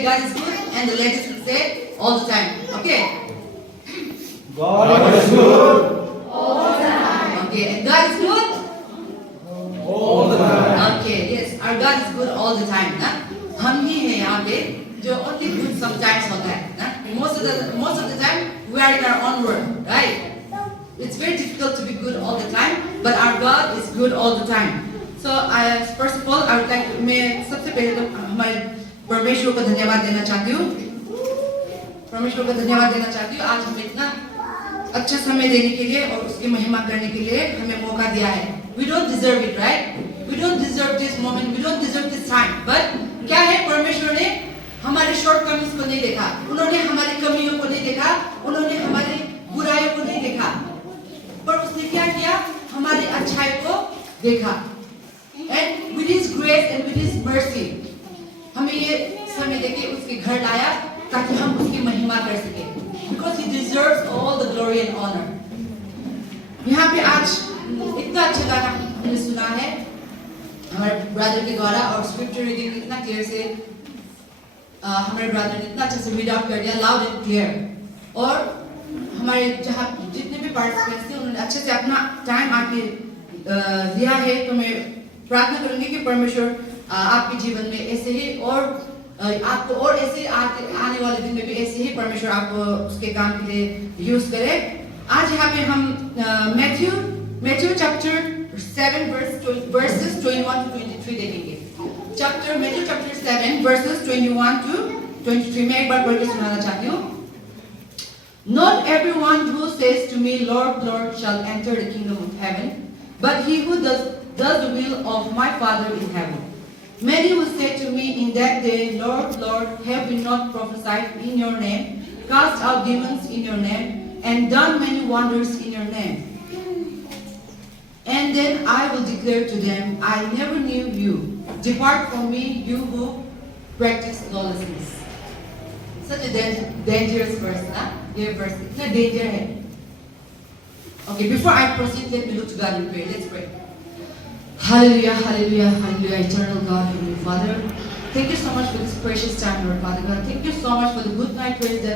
say God is good, and the ladies will say all the time. Okay? God is good Okay, and God is good? all the time. Okay, yes, our God is good all the time. ना? हम ही हैं यहाँ पे जो only good sometimes होता है. ना? Most of the time we are in our own world, right? It's very difficult to be good all the time, but our God is good all the time. So first of all, I would like to मैं सबसे पहले तो हमारे परमेश्वर को धन्यवाद देना चाहती हूँ. परमेश्वर को धन्यवाद देना चाहती हूँ. आज हमें इतना अच्छा समय देने के लिए और उसकी महिमा करने के लिए हमें मौका दिया है. We don't deserve it, right? We don't deserve this moment. We don't deserve this time. But क्या है, परमेश्वर ने हमारे shortcomings को नहीं देखा. उन्होंने हमारी कमियों को नहीं देखा. उन्होंने हमारी बुराइयों को नहीं देखा. पर उसने क्या किया? हमारी अच्छाई को देखा. And with His grace and with His mercy, हमें ये समय देके उसके घर लाया ताकि हम उसकी महिमा कर सके. Because He deserves all the glory and honor. यहाँ पे आज इतना अच्छा गाना हमने सुना है हमारे ब्रदर के द्वारा और स्क्रिप्चर रीडिंग इतना क्लियर से हमारे ब्रदर ने इतना अच्छे से रीड आउट कर दिया, लाउड एंड क्लियर. और हमारे जहाँ जितने भी पार्टिसिपेंट्स थे उन्होंने अच्छे से अपना टाइम आके दिया है. तो मैं प्रार्थना करूंगी कि परमेश्वर आपके जीवन में ऐसे ही और आपको और ऐसे आने वाले दिन में भी ऐसे ही परमेश्वर आपको उसके काम के लिए यूज करे. आज यहाँ पे हम मैथ्यू चैप्टर 7 verses 21 to 23 देखेंगे. मैथ्यू चैप्टर 7 verses 21 to 23 मैं एक बार पढ़ के सुनाना चाहती हूँ. Not everyone who says to me, Lord, Lord, shall enter the kingdom of heaven, but he who does the will of my Father in heaven. Many will say to me in that day, Lord, Lord, have we not prophesied in your name, cast out demons in your name, and done many wonders in your name? And then I will declare to them, I never knew you. Depart from me, you who practice lawlessness. Such a dangerous verse, ना? ये verse इतना danger है. Okay, before I proceed, let me look to God and pray. Let's pray. Hallelujah, hallelujah, hallelujah, eternal God, Heavenly Father. Thank you so much for this precious time, Lord Father God. Thank you so much for the good night praise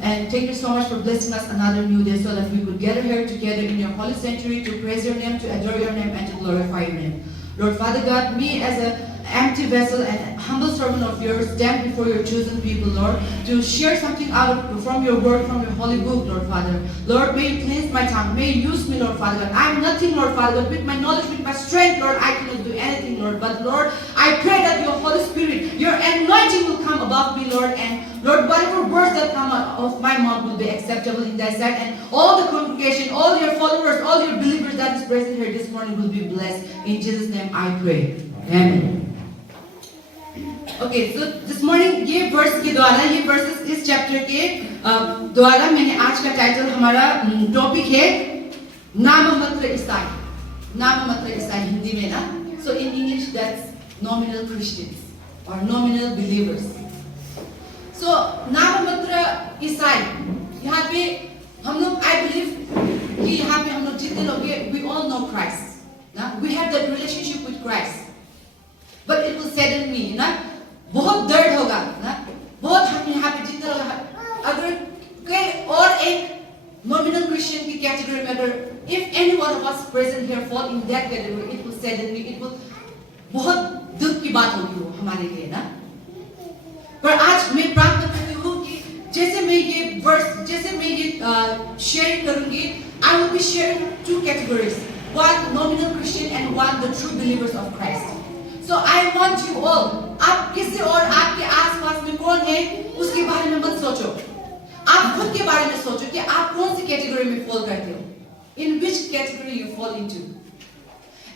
and thank you so much for blessing us another new day so that we could gather here together in your holy sanctuary to praise your name, to adore your name, and to glorify your name. Lord Father God, me as an empty vessel and humble servant of yours stand before your chosen people, Lord, to share something out from your word, from your holy book, Lord Father. Lord, may you cleanse my tongue. May you use me, Lord Father God. I am nothing, Lord Father God. With my knowledge, with my strength, Lord, I cannot do anything, Lord. But Lord, I pray that your Holy Spirit, your anointing will come above me, Lord. And Lord, whatever words that come out of my mouth will be acceptable in thy sight. And all the congregation, all your followers, all your believers that is present here this morning will be blessed. In Jesus' name I pray. Amen. Okay, so this morning ये verse के द्वारा ये verses इस chapter के द्वारा मैंने आज का title हमारा topic है नाममात्र ईसाई. नाममात्र ईसाई हिंदी में ना. So in English that's nominal Christians or nominal believers. So नाममात्र ईसाई यहाँ पे हम लोग I believe कि यहाँ पे हम लोग जितने लोग हैं we all know Christ. ना we have that relationship with Christ. But it will sadden me, ना बहुत दर्द होगा, ना बहुत हम यहाँ पे जितने लोग अगर कहीं और एक nominal Christian की category में अगर if any one of us present here fall in that category, it will sadden me, it will बहुत दुख की बात होगी वो हमारे लिए ना. पर आज मैं प्रार्थना करती हूँ कि जैसे मैं ये verse जैसे मैं ये sharing करूँगी, I will be sharing two categories, one nominal Christian and one the true believers of Christ. So I want you all, आप किसी और आपके आसपास में कौन है उसके बारे में मत सोचो. आप खुद के बारे में सोचो कि आप कौन सी कैटेगरी में fall करते हो. In which category you fall into.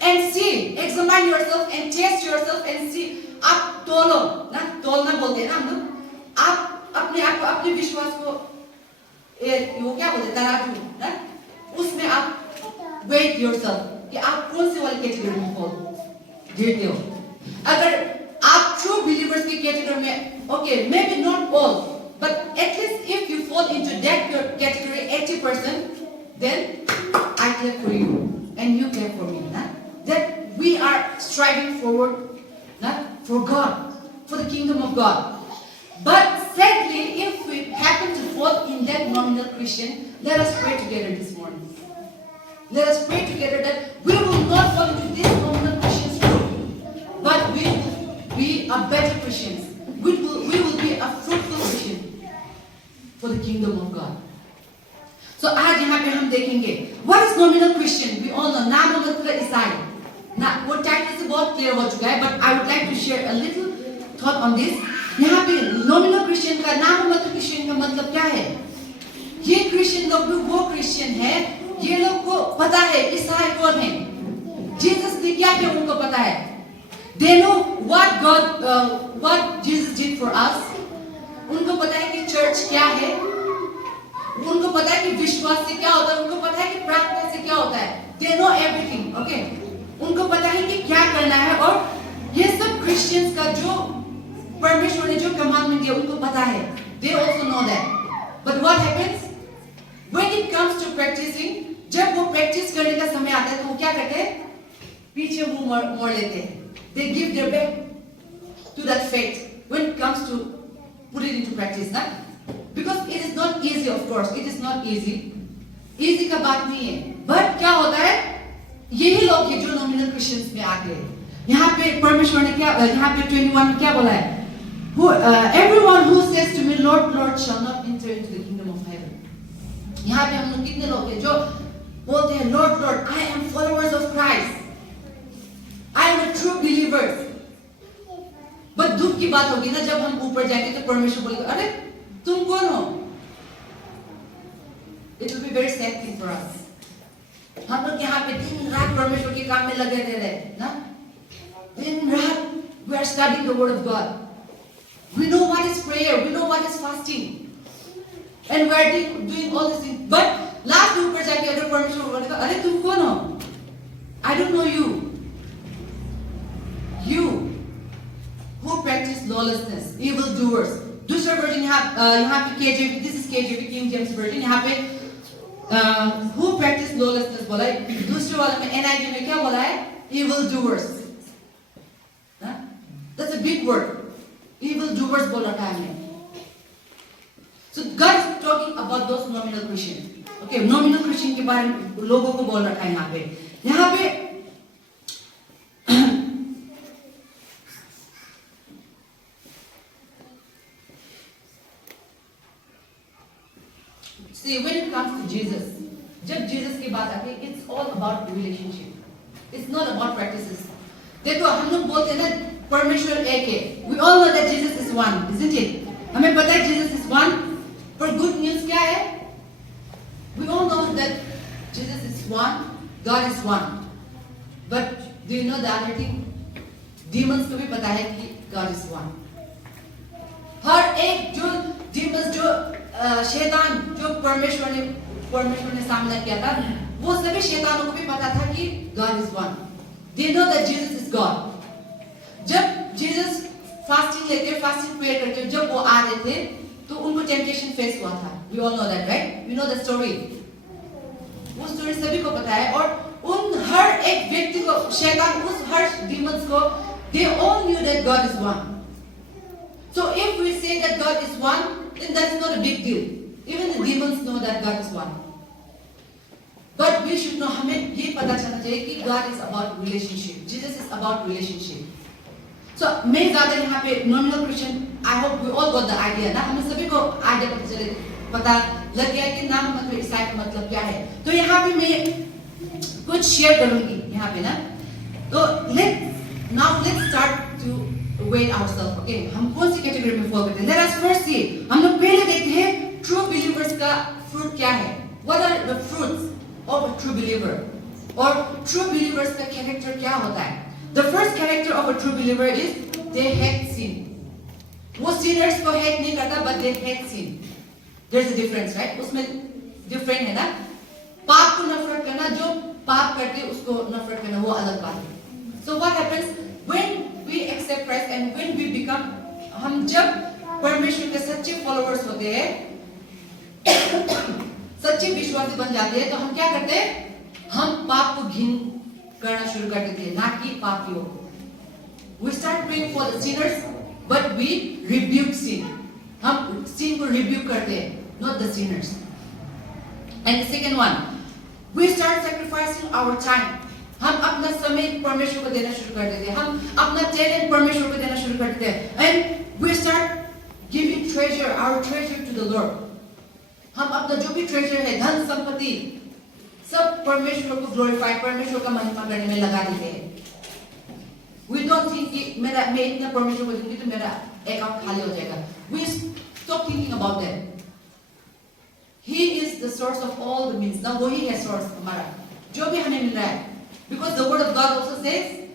And see, examine yourself and test yourself and see. आप तोलो, ना तोलना बोलते हैं ना हम लोग. आप अपने आप को अपने विश्वास को वो क्या बोलते हैं तराजू ना उसमें आप weigh yourself कि आप कौन सी वाली कैटेगरी में fall गिरते हो. अगर आप true believers की कैटेगरी में okay maybe not all but at least if you fall into that category 80% then I clap for you and you clap for me. Nah? That we are striving forward, nah? For God, for the kingdom of God. But sadly, if we happen to fall in that nominal Christian, let us pray together this morning. Let us pray together that we will not fall into this nominal Christian's group, but we will be a better Christians. We will be a fruitful Christian for the kingdom of God. So आज यहाँ पे हम देखेंगे what is nominal Christian? We all know नाम मतलब ईसाई. ना वो टाइटल से बहुत क्लियर हो चुका है, but I would like to share a little thought on this. यहाँ पे nominal Christian का नाम मतलब Christian का मतलब क्या है? ये क्रिश्चियन लोग भी वो क्रिश्चियन है, ये लोग को पता है ईसाई कौन है, जीसस ने क्या किया उनको पता है. They know what Jesus did for us. उनको पता है कि चर्च क्या है, उनको पता है कि विश्वास से क्या होता है, उनको पता है कि प्रार्थना से क्या होता है. They know everything, okay? उनको पता है कि क्या करना है, और ये सब क्रिश्चियंस का जो परमेश्वर ने जो कमांडमेंट दिया उनको पता है. They also know that. But what happens when it comes to practicing? जब वो प्रैक्टिस करने का समय आता है तो वो क्या करते हैं? पीछे मुंह मोड़ लेते हैं. They give their back to that faith when it comes to put it into practice, ना? Because it is not easy, of course. It is not easy. Easy का बात नहीं है. But क्या होता है? यही लोग हैं जो nominal Christians में आते हैं. यहाँ पे परमेश्वर ने क्या, यहाँ पे 21 में क्या बोला है? Everyone who says to me, Lord, Lord, shall not enter into the kingdom of heaven. यहाँ पे हम लोग कितने लोग हैं जो बोलते हैं, Lord, Lord, I am followers of Christ. I am a true believer. But दुख की बात होगी ना जब हम ऊपर जाएंगे तो परमेश्वर बोलेगा, अरे तुम कौन हो? It will be very sad thing for us. हम लोग यहाँ पे दिन रात परमेश्वर के काम में लगे रह रहे हैं, ना? दिन रात we are studying the word of God. We know what is prayer. We know what is fasting. And we are doing all these things. But last ऊपर जाके अगर परमेश्वर बोलेगा, अरे तुम कौन हो? I don't know you. You who practice lawlessness, evil doers. दूसरा वर्जन यहाँ पे KJV, this is KJV, King James version. यहाँ पे who practice lawlessness बोला है. दूसरे वाले में NIV में क्या बोला है? Evil doers. That's a big word. Evil doers बोला था हमने. So God is talking about those nominal Christians. Okay, nominal Christian के बारे में लोगों को बोल रखा है यहाँ पे. यहाँ पे see, when it comes to Jesus, जब Jesus की बात आती है, it's all about relationship. It's not about practices. देखो हम लोग बोलते हैं ना परमेश्वर एक है. We all know that Jesus is one, isn't it? हमें पता है Jesus is one. पर good news क्या है? We all know that Jesus is one, God is one. But do you know the other thing? Demons को भी पता है कि God is one. हर एक जो demons जो शैतान जो परमेश्वर ने सामना किया था, वो सभी शैतानों को भी पता था कि God is one. They know that Jesus is God. जब Jesus फास्टिंग लेके फास्टिंग प्रेयर करके जब वो आ रहे थे तो उनको टेम्पटेशन फेस हुआ था. We all know that, right? We know the story. वो स्टोरी सभी को पता है. और उन हर एक व्यक्ति को शैतान उस हर demons को they all knew that God is one. So if we say that God is one, then that's not a big deal. Even the demons know that God is one. But we should know, हमें ये पता चलना चाहिए कि God is about relationship. Jesus is about relationship. So मैं ज़्यादा यहाँ पे nominal Christian, I hope we all got the idea ना. हमें सभी को आइडिया पता लग गया कि नाम मतलब ईसाई का मतलब क्या है. तो यहाँ पे मैं कुछ शेयर करूँगी यहाँ पे ना. तो let's start to weigh ourselves. Okay, हम कौन सी कैटेगरी में फॉल करते हैं? Let us first see. हम लोग पहले देखते हैं true believers का fruit क्या है. What are the fruits of a true believer? और true believers का character क्या होता है? The first character of a true believer is they hate sin. वो sinners को hate नहीं करता, but they hate sin. There's a difference, right? उसमें different है ना. पाप को नफरत करना, जो पाप करके उसको नफरत करना, वो अलग बात है. So what happens when we accept Christ and when we become, हम जब परमेश्वर के सच्चे followers होते हैं, सच्चे विश्वासी बन जाते हैं, तो हम क्या करते हैं? हम पाप को घिन करना शुरू कर देते हैं, ना कि पापियों को. We start praying for the sinners, but we rebuke sin. हम sin को rebuke करते हैं, not the sinners. And the second one, we start sacrificing our time. हम अपना समय परमेश्वर को देना शुरू कर देते हैं, हम अपना टैलेंट परमेश्वर को देना शुरू कर देते हैं, and we start giving treasure, our treasure to the Lord. हम अपना जो भी treasure है, धन संपत्ति, सब परमेश्वर को glorify, परमेश्वर का महिमा करने में लगा देते हैं. We don't think कि मैं इतना परमेश्वर को दूंगी तो मेरा account खाली हो जाएगा. We stop thinking about that. He is the source of all the means. ना वही है source हमारा, जो भी हमें मिल रहा है. Because the word of God also says,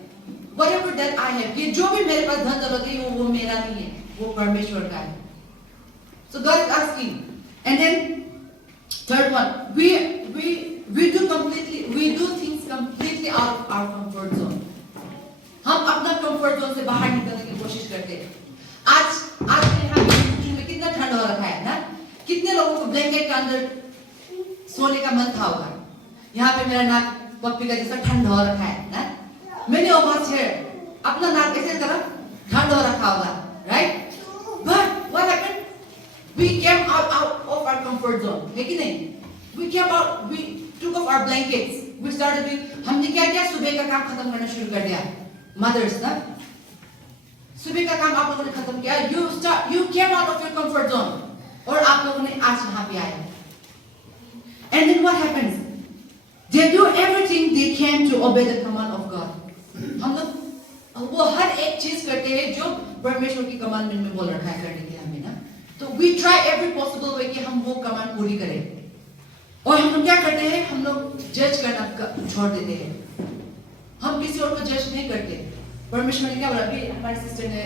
whatever that I have, ये जो भी मेरे पास धन दौलत है वो मेरा नहीं है, वो परमेश्वर का है. So God is asking. And then third one, we do things completely out of our comfort zone. हम अपना comfort zone से बाहर निकलने की कोशिश करते हैं. आज के यहाँ में कितना ठंड हो रखा है ना? कितने लोगों को ब्लैंकेट के अंदर सोने का मन था होगा? यहाँ पे मेरा नाक पप्पी का जैसा ठंड हो रखा है ना? Many of us here, अपना नाक ऐसे तरफ ठंड हो रखा होगा, right? But what happened? We came out of our comfort zone, है कि नहीं? We came out, we took off our blankets. We started doing, हमने क्या किया? सुबह का काम खत्म करना शुरू कर दिया. Mothers ना? सुबह का काम आप लोगों ने खत्म किया. You came out of your comfort zone. और आप लोगों ने आज यहाँ पे आए. And then what happens? They do everything they can to obey the command of God. हम लोग वो हर एक चीज करते हैं जो परमेश्वर की कमांडमेंट में बोल रखा है करने के हमें ना. तो we try every possible way कि हम वो कमांड पूरी करें. और हम लोग क्या करते हैं? हम लोग जज करना छोड़ देते हैं. हम किसी और को जज नहीं करते. परमेश्वर ने क्या बोला? अभी हमारी सिस्टर ने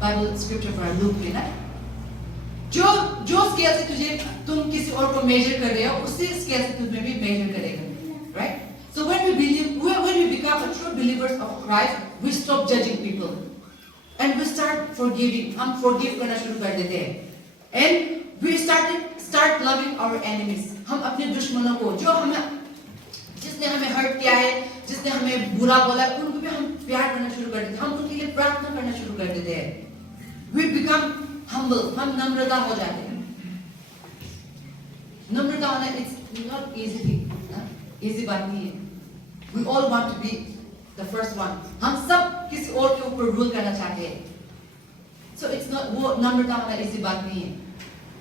बाइबल स्क्रिप्चर पढ़ा लूक में ना, जो स्केल से तुम किसी और को मेजर कर रहे हो, उसी स्केल से तुम्हें भी मेजर करेगा, right? So when we become a true believers of Christ, we stop judging people and we start forgiving. हम forgive करना शुरू कर देते हैं, and we start loving our enemies. हम अपने दुश्मनों को, जिसने हमें हर्ट किया है, जिसने हमें बुरा बोला है, उनको भी हम प्यार करना शुरू कर देते हैं. हम उनके लिए प्रार्थना करना शुरू कर देते हैं. We become humble, हम नम्रता हो जाते हैं. नम्रता होना it's not easy, easy बात नहीं है. We all want to be the first one. हम सब किसी और के ऊपर रूल करना चाहते हैं. So it's not, वो नम्रता होना easy बात नहीं है.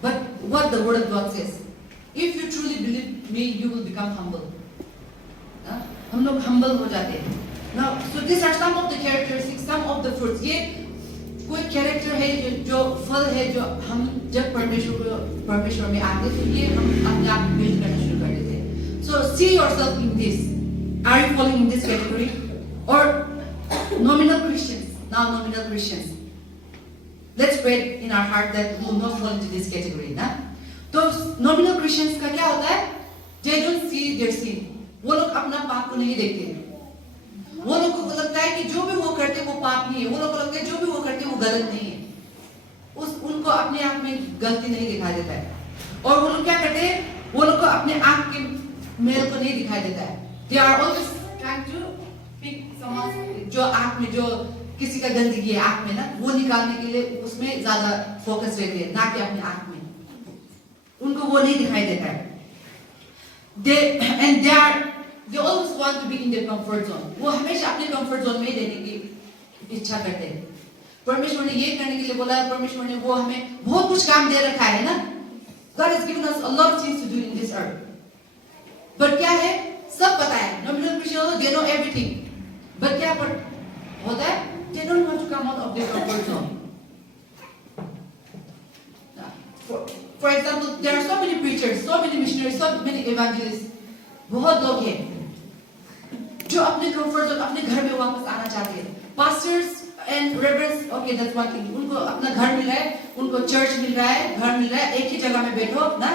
But what the word of God says, if you truly believe me, you will become humble. हम लोग humble हो जाते हैं. Now, so these are some of the characteristics, some of the fruits. ये कोई कैरेक्टर है जो फल है जो हम जब परमेश्वर में आते तो ये हम अपने आप बिल्ड करना शुरू कर देते हैं. So see yourself in this. Are you falling in this category? Or nominal Christians? Now nominal Christians. Let's pray in our heart that we will not fall into this category. ना? तो nominal Christians का क्या होता है? They don't see their sin. वो लोग अपना पाप को नहीं देखते. वो लोग को लगता है कि जो भी वो करते वो पाप नहीं है. वो लोग को लगता है जो भी वो करते वो गलत नहीं है. उनको अपने आप में गलती नहीं दिखाई देता है. और वो लोग क्या करते हैं? वो लोग को अपने आँख के मेल को नहीं दिखाई देता है. They are always trying to pick someone जो आँख में जो किसी का गंदगी है आँख में ना, वो निकालने के लिए उसमें ज्यादा फोकस रहते हैं, ना कि अपने आँख में. उनको वो नहीं दिखाई देता है. They always want to be in their comfort zone. वो हमेशा अपने comfort zone में ही रहने की इच्छा करते हैं. परमेश्वर ने ये करने के लिए बोला है, परमेश्वर ने वो हमें बहुत कुछ काम दे रखा है ना. God has given us a lot of things to do in this earth. But क्या है? सब पता है. Nominal Christians, they know everything. But क्या होता है? They don't want to come out of their comfort zone. For example, there are so many preachers, so many missionaries, so many evangelists. बहुत लोग हैं जो अपने comfort zone, अपने घर में वापस आना चाहते हैं. Pastors and reverends, okay, that's one thing. उनको अपना घर मिल रहा है, उनको church मिल रहा है, घर मिल रहा है, एक ही जगह में बैठो ना,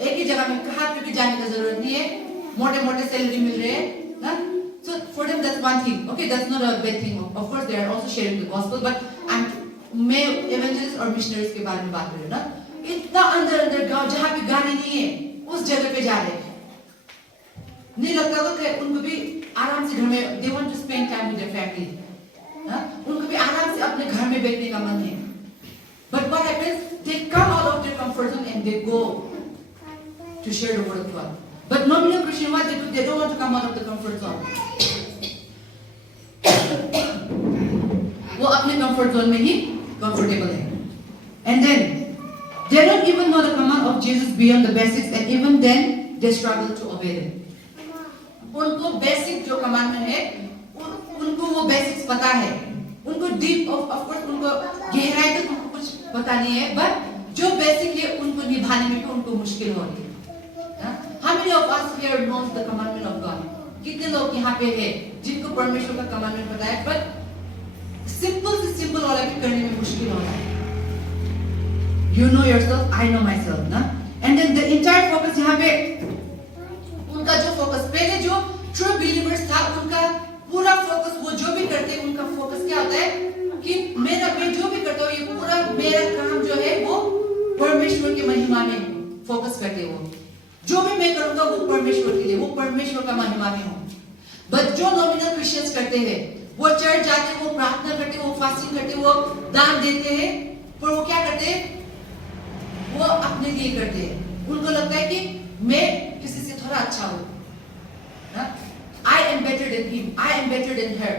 एक ही जगह में कहाँ पे भी जाने की जरूरत नहीं है, मोटे-मोटे सैलरी मिल रहे हैं ना. So for them that's one thing. Okay, that's not a bad thing. Of course, they are also sharing the gospel, but मैं evangelists और missionaries के बारे में बात कर रही हूँ ना. इतना अंदर गाँव जहाँ भी गाड़ी नहीं है, उस जगह पे जा रहे हैं. नहीं लगता तो कि उनको भी आराम से घर में, they want to spend time with their family. उनको भी आराम से अपने घर में बैठने का मन है. But what happens? and they go to share the word of God. But nominal Christian, what they do, they don't want to come out of the comfort zone. वो अपने comfort zone में ही comfortable है. And then they don't even know the command of Jesus beyond the basics, and even then they struggle to obey them. उनको basic जो commandment है, उनको वो basics पता है. उनको deep of course उनको गहराई तक उनको कुछ पता नहीं है, but जो basic है उनको निभाने में भी उनको मुश्किल हो रही है. How many of us here knows the commandment of God? कितने लोग यहाँ पे हैं जिनको परमेश्वर का commandment पता है, but simple से simple वाला भी करने में मुश्किल हो रहा है. You know yourself, I know myself, ना? And then the entire focus यहाँ पे उनका जो focus पहले जो true believers था उनका पूरा focus वो जो भी करते हैं उनका focus क्या होता है कि मैं जो भी करता हूँ ये पूरा मेरा काम जो है वो परमेश्वर की महिमा में focus करते हो. जो भी मैं करूँगा वो परमेश्वर के लिए, वो परमेश्वर का महिमा में हो. But जो nominal Christians करते हैं वो चर्च जाते हैं, वो प्रार्थना करते हैं, वो फास्टिंग करते हैं, वो दान देते हैं, पर वो क्या करते हैं? वो अपने लिए करते हैं. उनको लगता है कि मैं किसी से थोड़ा अच्छा हूँ. I am better than him, I am better than her.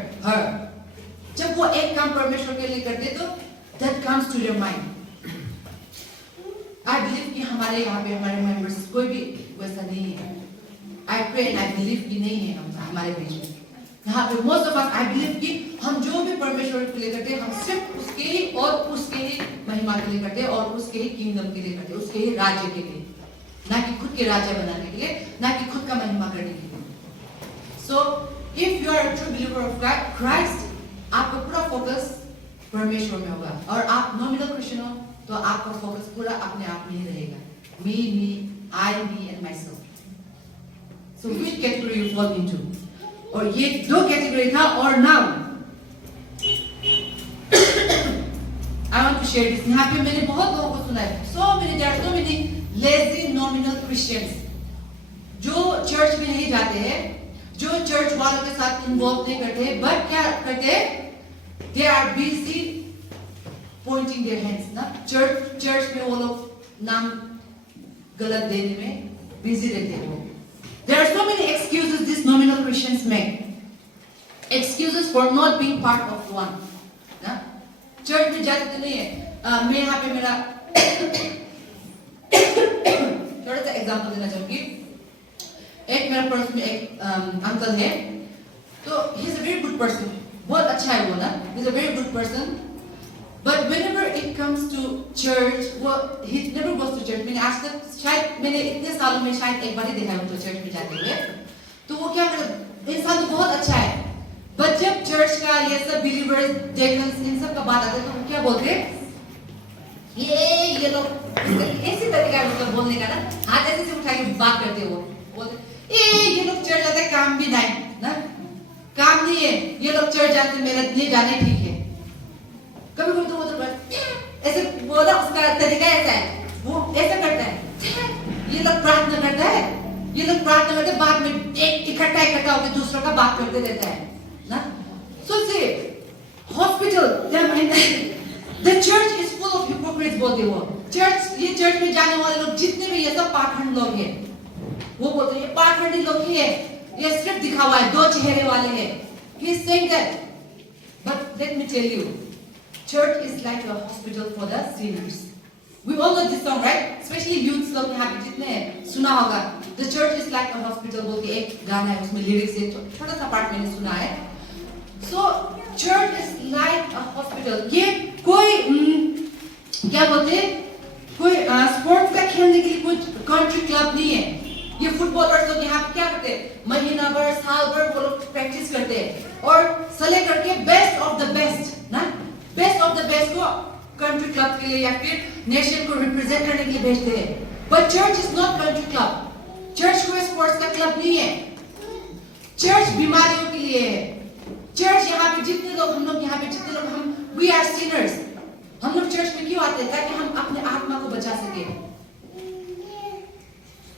जब वो एक काम परमेश्वर के लिए करते हैं तो that comes to your mind. I believe कि हमारे यहाँ पे हमारे members कोई भी वैसा नहीं है. I pray and I believe कि नहीं है हमारे बीच में. यहाँ पे most of us I believe कि हम जो भी परमेश्वर के लिए करते हैं हम सिर्फ उसके ही और उसके ही महिमा के लिए करते हैं और उसके ही किंगडम के लिए करते हैं, उसके ही राज्य के लिए, ना कि खुद के राज्य बनाने के लिए, ना कि खुद का महिमा करने के लिए. So if you are a true believer of Christ, आपका पूरा फोकस परमेश्वर में होगा. और आप nominal Christian हो तो आपका फोकस पूरा अपने आप में ही रहेगा. Me, I, me and myself. So which category you fall into? और ये दो कैटेगरी था. और now I want to share this. यहाँ पे मैंने बहुत लोगों को सुना है. There are so many lazy nominal Christians जो चर्च में नहीं जाते हैं, जो चर्च वालों के साथ इन्वॉल्व नहीं करते, बट क्या करते हैं? They are busy pointing their hands. ना चर्च में वो लोग नाम गलत देने में बिजी रहते हैं. वो There are so many excuses these nominal Christians make. Excuses for not being part of one. ना चर्च में जाते तो नहीं है. मैं यहाँ पे मेरा थोड़ा सा एग्जाम्पल देना चाहूँगी. एक मेरा पड़ोस में एक अंकल है, तो he is a very good person. बहुत अच्छा है वो ना. He is a very good person. But whenever it comes to church, he never goes to church. मैंने आज तक शायद मैंने इतने सालों में शायद एक बार ही देखा है उनको चर्च में जाते हुए. तो वो क्या करते? इंसान तो बहुत अच्छा है, but जब चर्च का ये सब believers, deacons इन सब का बात आता है तो वो क्या बोलते? ये लोग ऐसी तरीका मतलब बोलने का ना, हाथ ऐसे से उठा के बात करते हो. बोलते ये लोग चर्च जाते काम भी नहीं ना, काम नहीं है, ये लोग चर्च जाते मेरा नहीं जाना ठीक है. कभी कभी तो वो तो ऐसे बोला, उसका तरीका ऐसा है, वो ऐसा करता है. ये लोग प्रार्थना करता है, ये लोग प्रार्थना करते बाद में एक इकट्ठा होकर दूसरों का बात करते रहता है ना. So say hospital, the church is full of hypocrites बोलते वो. ये चर्च में जाने वाले लोग जितने भी ये सब पाखंड लोग हैं, वो बोलते हैं ये पाखंडी लोग ही है, ये सिर्फ दिखावा है, दो चेहरे वाले हैं. He is saying that, but let me tell you, church is like a hospital for the sinners. We all know this song, right? Especially youths लोग यहाँ पे जितने हैं सुना होगा. The church is like a hospital बोल के एक गाना है, उसमें lyrics है, छोटा सा पार्ट मैंने सुना है. So church is like a hospital. ये कोई क्या बोलते हैं? कोई स्पोर्ट्स का खेलने के लिए कोई कंट्री क्लब नहीं है. ये फुटबॉलर्स लोग यहाँ पे क्या करते हैं? महीना भर साल भर वो लोग प्रैक्टिस करते हैं और सले करके बेस्ट ऑफ द बेस्ट ना, बेस्ट ऑफ द बेस्ट को कंट्री क्लब के लिए या फिर नेशन को रिप्रेजेंट करने के लिए भेजते हैं. But church is not country club. Church कोई स्पोर्ट्स का क्लब नहीं है. चर्च बीमारियों के लिए है. चर्च यहाँ पे जितने लोग हम लोग यहाँ पे जितने लोग हम वी आर सिनर्स. हम लोग चर्च में क्यों आते हैं? ताकि हम अपने आत्मा को बचा सके.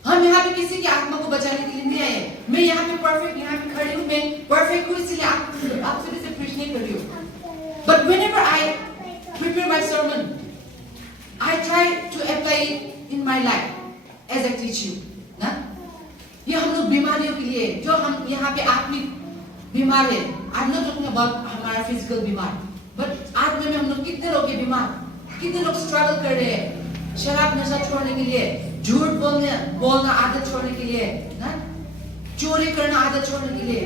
हम यहाँ पे किसी की आत्मा को बचाने के लिए नहीं आए. मैं यहाँ पे परफेक्ट यहाँ पे खड़ी हूँ, मैं परफेक्ट हूँ इसलिए आपसे से प्रीच नहीं कर रही हूँ. But whenever I prepare my sermon, I try to apply in my life as I teach you. ना ये हम लोग बीमारियों के लिए जो हम यहाँ पे आत्मिक बीमार है, I'm not talking about हमारा फिजिकल बीमार, बट आत्मा में हम लोग कितने लोग हैं बीमार, कितने लोग स्ट्रगल कर रहे हैं शराब नशा छोड़ने के लिए, झूठ बोलना आदत छोड़ने के लिए, ना चोरी करना आदत छोड़ने के लिए,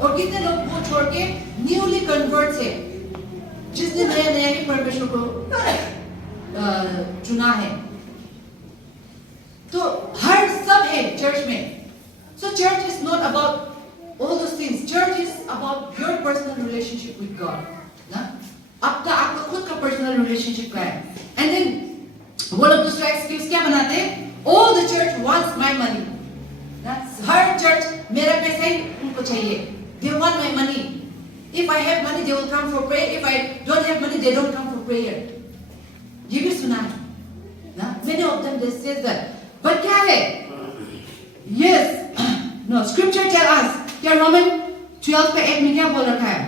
और कितने लोग वो छोड़ के न्यूली कन्वर्ट है, जिसने नया नया ही परमेश्वर को चुना है। तो हर सब है चर्च में। So church is not about all those things. Church is about your personal relationship with God. ना आपका खुद का personal relationship का है। And then वो लोग दूसरा excuse क्या बनाते हैं? All the church wants my money. ना हर church मेरा पैसा ही उनको चाहिए। They want my money. If I have money, they will come for prayer. If I don't have money, they don't come for prayer. ये भी सुना है ना? Many of them they say that. But क्या है? Yes. No, scripture tell us क्या Roman 12 का 1 में क्या बोल रखा है?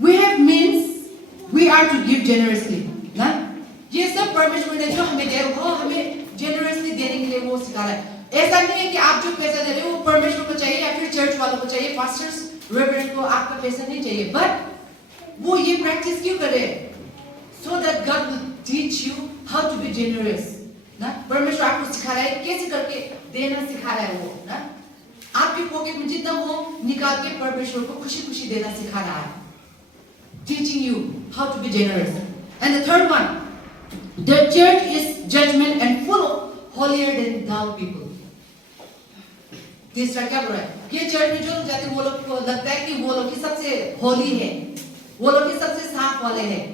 We have means, we are to give generously. ना? ये सब परमेश्वर ने जो हमें दिया वो हमें generously देने के लिए वो सिखा रहा है। ऐसा नहीं है कि आप जो पैसा दे रहे हो वो परमेश्वर को चाहिए या फिर चर्च वालों को चाहिए, पास्टर्स, रेवरेंड को आपका पैसा नहीं चाहिए, but वो ये प्रैक्टिस क्यों करे? So that God will teach you how to be generous. ना परमेश्वर आपको सिखा रहा है कैसे करके देना सिखा रहा है वो ना आपके पॉकेट में जितना हो निकाल के परमेश्वर को खुशी खुशी देना सिखा रहा है, teaching you how to be generous. And the third one, the church is judgment and full of holier than thou people. तीसरा क्या बोल रहा है? ये चर्च में जो लोग जाते हैं वो लोग को लगता है कि वो लोग ही सबसे होली है, वो लोग ही सबसे साफ वाले हैं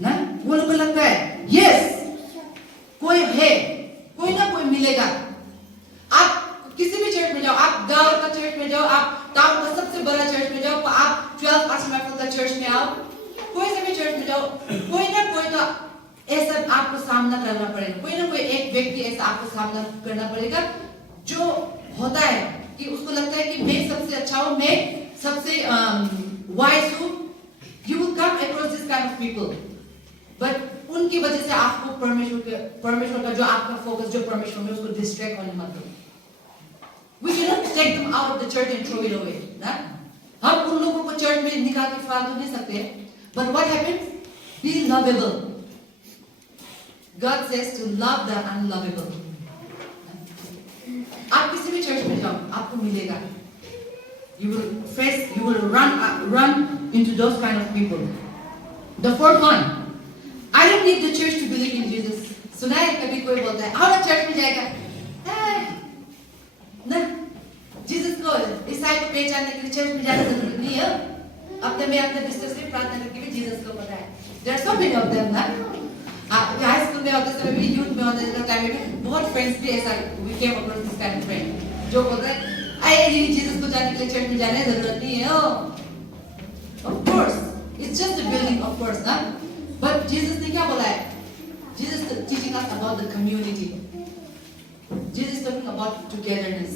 ना, वो लोग को लगता है यस कोई है, कोई ना कोई मिलेगा। आप किसी भी चर्च में जाओ, आप गांव का चर्च में जाओ, आप टाउन का सबसे बड़ा चर्च में जाओ, आप 12 पास माइकल का चर्च में आओ, कोई से भी चर्च में जाओ, कोई ना कोई तो ऐसा आपको सामना करना पड़ेगा, कोई ना कोई एक व्यक्ति ऐसा आपको सामना करना पड़ेगा जो होता है कि उसको लगता है कि मैं सबसे अच्छा हूँ, मैं सबसे वाइज हूँ। You will come across this kind of people, but उनकी वजह से आपको परमेश्वर का जो आपका फोकस जो परमेश्वर में उसको डिस्ट्रैक्ट होने मत दो। We cannot take them out of the church and throw it away, ना? हम उन लोगों को चर्च में निकाल के फाड़ नहीं सकते। But what happens? Be lovable. God says to love the unlovable. आप किसी भी चर्च में जाओ, आपको मिलेगा। You will run into those kind of people. The fourth one, I don't need the church to believe in Jesus. सुना है कभी कोई बोलता है, आओ ना चर्च में जाएगा, ना जीसस को ईसाई को पहचानने के लिए चर्च में जाने की जरूरत नहीं है। अपने में अपने बिस्तर से प्रार्थना करके भी जीसस को पता है। There are so many of them ना। हाई स्कूल में होते समय भी, यूथ में होते टाइम में भी बहुत फ्रेंड्स भी ऐसा we came across this kind of friend जो बोलता है अरे जीसस को जाने के लिए चर्च में जाने की जरूरत नहीं है। Of course, it's just a building, of course ना। But Jesus ने क्या बोला है? Jesus is teaching us about the community. Jesus is talking about togetherness.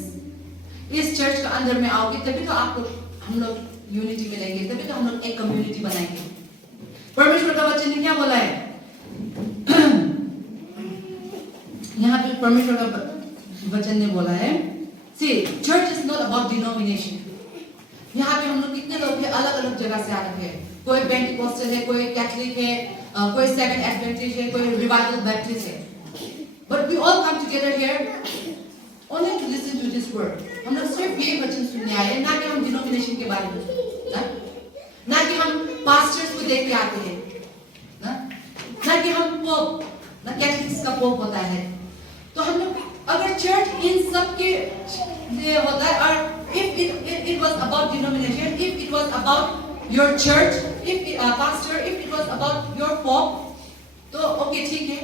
इस चर्च का अंदर में आओगे तभी तो आपको हम लोग यूनिटी में रहेंगे, तभी तो हम लोग एक कम्युनिटी बनाएंगे। परमेश्वर का वचन ने क्या बोला है? यहाँ पे परमेश्वर का वचन ने बोला है, see, church is not about denomination. यहाँ पे हम लोग कितने लोग हैं अलग अलग जगह से आ रहे हैं, कोई पेंटिकोस्टल है, कोई कैथलिक है, कोई सेवन एडवेंटिस्ट है, कोई रिवाइवल बैप्टिस्ट है, but we all come together here only to listen to this word. हम लोग सिर्फ ये वचन सुनने आए हैं, ना कि हम डिनोमिनेशन के बारे में, ना कि हम पास्टर्स को देख के आते हैं, ना कि हम पोप, ना कैथलिक्स का पोप होता है। तो हम लोग अगर चर्च इन सब के लिए होता है, और if it was about denomination, if it was about your church, if pastor, if it was about your pope, तो ओके ठीक है,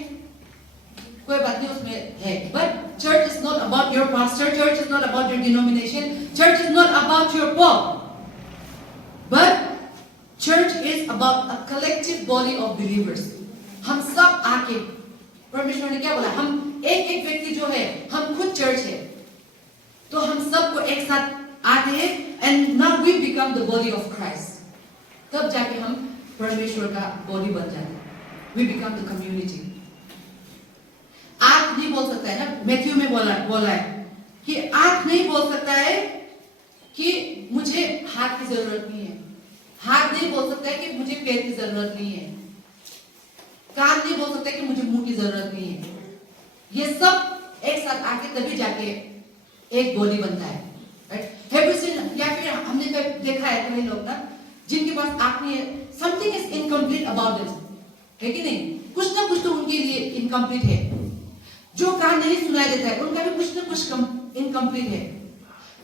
कोई बात नहीं उसमें है। But church is not about your pastor, church is not about your denomination, church is not about your pope, but church is about a collective body of believers. हम सब आके, परमेश्वर ने क्या बोला, हम एक एक व्यक्ति जो है, हम खुद चर्च है, तो हम सबको एक साथ आते हैं, and now we become the body of Christ. तब जाके हम परमेश्वर का बॉडी बन जाते हैं, we become the community. आंख नहीं बोल सकता है ना, मैथ्यू में बोला है कि आंख नहीं बोल सकता है कि मुझे हाथ की जरूरत नहीं है, हाथ नहीं बोल सकता है कि मुझे पैर की जरूरत नहीं है, कान नहीं बोल सकता है कि मुझे मुंह की जरूरत नहीं है। ये सब एक साथ आके तभी जाके एक बॉडी बनता है, राइट? हैव यू सीन, या फिर हमने देखा है कई लोग ना जिनके पास आंख नहीं है, something is incomplete about it, है कि नहीं? कुछ ना कुछ तो उनके लिए इनकम्प्लीट है। जो कान नहीं सुनाई देता है उनका भी कुछ ना कुछ इनकम्प्लीट है।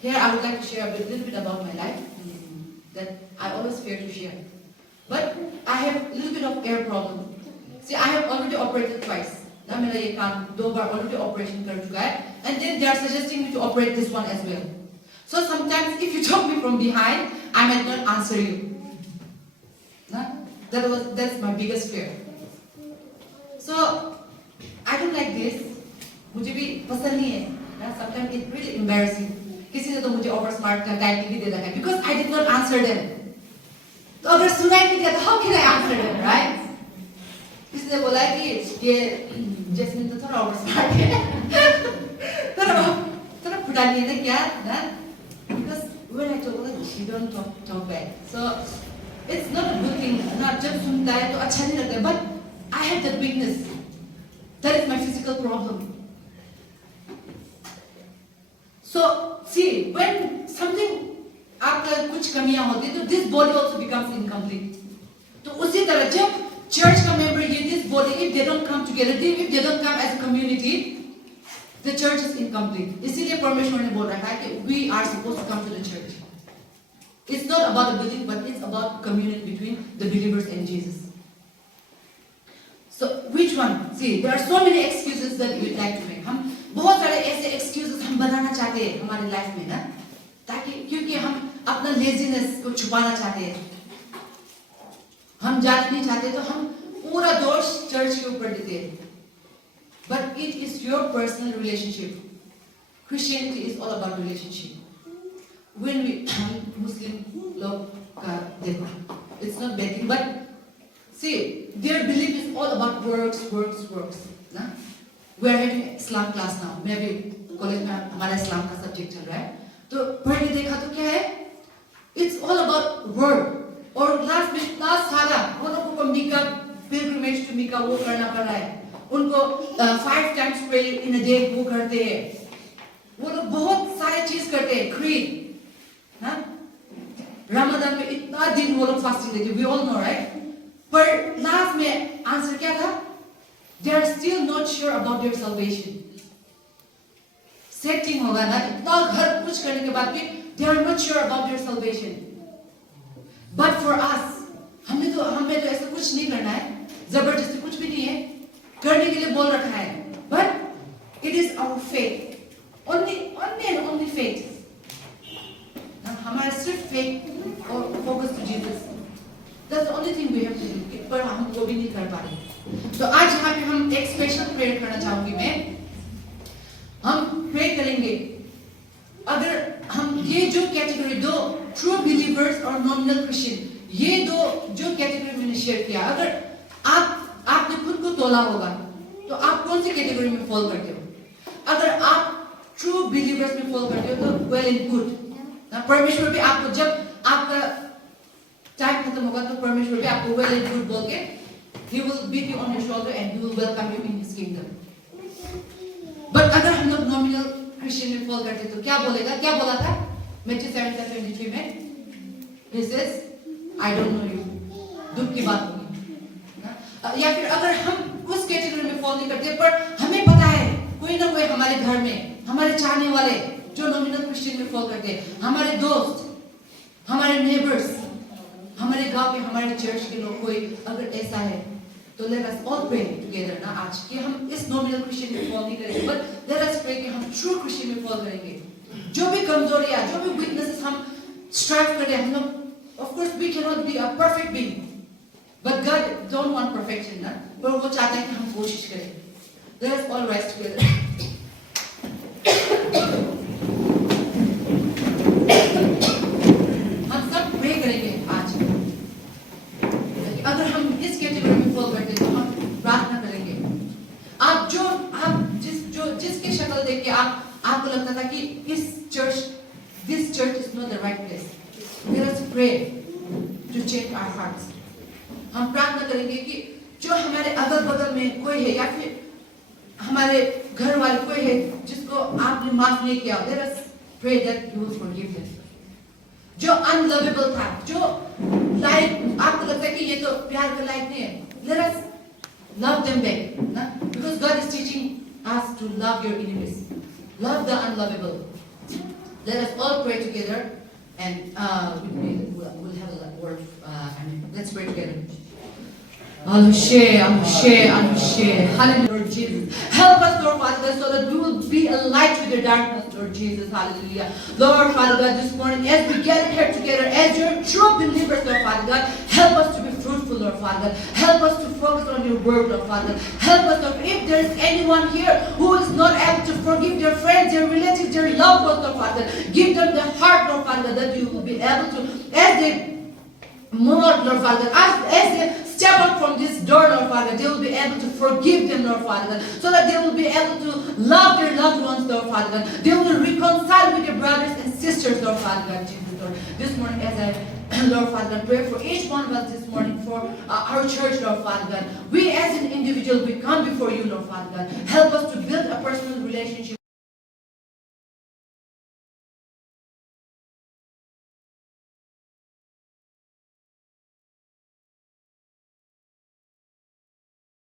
Here I would like to share a little bit about my life that I always fear to share. But I have a little bit of ear problem. See, I have already operated twice. ना मेरा ये कान 2 बार already operation कर चुका है, and then they are suggesting me to operate this one as well. So sometimes if you talk me from behind, I might not answer you. ना? That's my biggest fear. So I don't like this. मुझे भी पसंद नहीं है ना, sometimes it's really embarrassing. किसी ने तो मुझे ओवर स्मार्ट का टाइटल भी दे रखा है because I did not answer them. तो अगर सुनाई नहीं दिया तो how can I answer them, right? किसी ने बोला कि ये जैस्मिन तो थोड़ा ओवर स्मार्ट है, थोड़ा फुटानी है ना क्या ना? Because when I talk like she don't talk back, so it's not a good thing. ना जब सुनता है तो अच्छा नहीं लगता है, but I have that weakness. That is my physical problem. So see, when something आपका कुछ कमियां होती है तो this body also becomes incomplete. तो उसी तरह जब church का member ये this body, if they don't come together, if they don't come as a community, the church is incomplete. इसीलिए परमेश्वर ने बोल रखा है कि we are supposed to come to the church. It's not about the building, but it's about communion between the believers and Jesus. So which one? See, there are so many excuses that we would like to make. हम बहुत सारे ऐसे excuses हम बनाना चाहते हैं हमारे life में ना, ताकि क्योंकि हम अपना लेजीनेस को छुपाना चाहते हैं, हम जाना नहीं चाहते तो हम पूरा दोष चर्च के ऊपर देते हैं। But it is your personal relationship. Christianity is all about relationship. When we Muslim लोग का देखो, it's not bad thing, but see, their belief is all about works, ना? We are having Islam class now. मैं भी college में हमारा इस्लाम का subject चल रहा है, तो पढ़ के देखा तो क्या है? It's all about word. और लास्ट में इतना सारा वो लोगों को मिका pilgrimage to मिका वो करना पड़ रहा है, उनको 5 times pray in a day वो करते हैं, वो लोग बहुत सारे चीज करते हैं, creed, ना? रमजान में इतना दिन वो लोग फास्टिंग रहते हैं, we all know, right? पर लास्ट में आंसर क्या था? They are still not sure about their salvation. Setting होगा ना, इतना घर कुछ करने के बाद भी they are not sure about their salvation. But for us, हमें तो ऐसा कुछ नहीं करना है, जबरदस्ती कुछ भी नहीं है, करने के लिए बोल रखा है. But it is our faith, only and only faith. हमारा सिर्फ faith और focus to Jesus. That's the only thing we have to do. पर हम वो भी नहीं कर पा रहे. तो आज यहाँ पे हम एक स्पेशल प्रेयर करना चाहूंगी मैं. हम प्रे करेंगे अगर हम ये जो कैटेगरी दो ट्रू बिलीवर्स और नॉमिनल क्रिश्चियन, ये दो जो कैटेगरी मैंने शेयर किया, अगर आपने खुद को तोला होगा तो आप कौन सी कैटेगरी में फॉल करते हो? अगर आप ट्रू बिलीवर्स में फॉल करते हो तो वेल एंड गुड. परमेश्वर भी आपको, जब आपका टाइम खत्म होगा तो परमेश्वर भी आपको वेल एंड गुड बोल के He will beat you on your shoulder and He will welcome you in His kingdom. But अगर हम लोग नॉमिनल क्रिश्चियन में फॉल करते तो क्या बोलेगा? क्या बोला था मैथ्यू 7:23 में? He says, I don't know you. दुख की बात होगी. या फिर अगर हम उस कैटेगरी में फॉल नहीं करते पर हमें पता है कोई ना कोई हमारे घर में, हमारे चाहने वाले जो नॉमिनल क्रिश्चियन में फॉल करते हैं, हमारे दोस्त, हमारे नेबर्स, हमारे गांव के, हमारे चर्च के लोग, कोई अगर ऐसा है तो let us all pray together ना आज कि हम इस नॉमिनल क्रिश्चियन में फॉल नहीं करेंगे, but let us pray कि हम ट्रू क्रिश्चियन में फॉल करेंगे. जो भी कमजोरियां, जो भी वीकनेसेस हम स्ट्राइव कर रहे हैं, हम लोग of course we cannot be a perfect being, but God don't want perfection ना, पर वो चाहता है कि हम कोशिश करें. Let us all rest together. हम सब प्रे करेंगे आज. अगर हम इस कैटेगरी में फॉल करते हैं तो हम प्रार्थना करेंगे. आप आपको लगता था कि this church is not the right place. Let us pray to change our hearts. हम प्रार्थना करेंगे कि जो हमारे अगल बगल में कोई है या फिर हमारे घर वाले कोई है जिसको आपने माफ नहीं किया, let us pray that you will forgive them. जो unlovable था, जो लायक आपको लगता है कि ये तो प्यार का लायक नहीं है, let us love them back, ना? Because God is teaching us to love your enemies, love the unlovable. Let us all pray together, and we'll have a word. Let's pray together. Hallelujah, Lord Jesus. Help us, Lord Father God, so that we will be a light to the darkness, Lord Jesus. Hallelujah. Lord Father God, this morning, as we get here together, as your true believers, Lord Father God, help us to be fruitful, Lord Father God. Help us to focus on your word, Lord Father God. Help us, Lord. If there is anyone here who is not able to forgive their friends, their relatives, their loved ones, Lord Father God, give them the heart, Lord Father God, that you will be able to, as they move out, Lord Father God, as they step out from this door, Lord Father, they will be able to forgive them, Lord Father God, so that they will be able to love their loved ones, Lord Father God. They will reconcile with their brothers and sisters, Lord Father God, Jesus, Lord. This morning, as I, Lord Father God, pray for each one of us this morning, for our church, Lord Father God. We as an individual, we come before you, Lord Father God. Help us to build